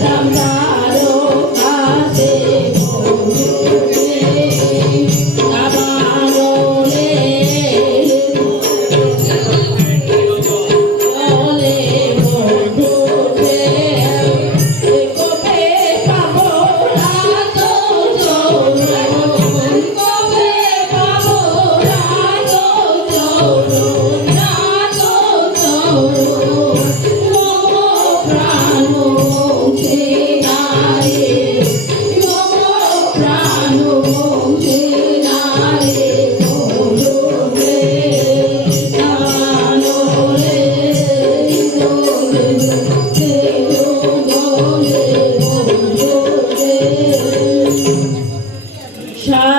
감사합니다. Ciao.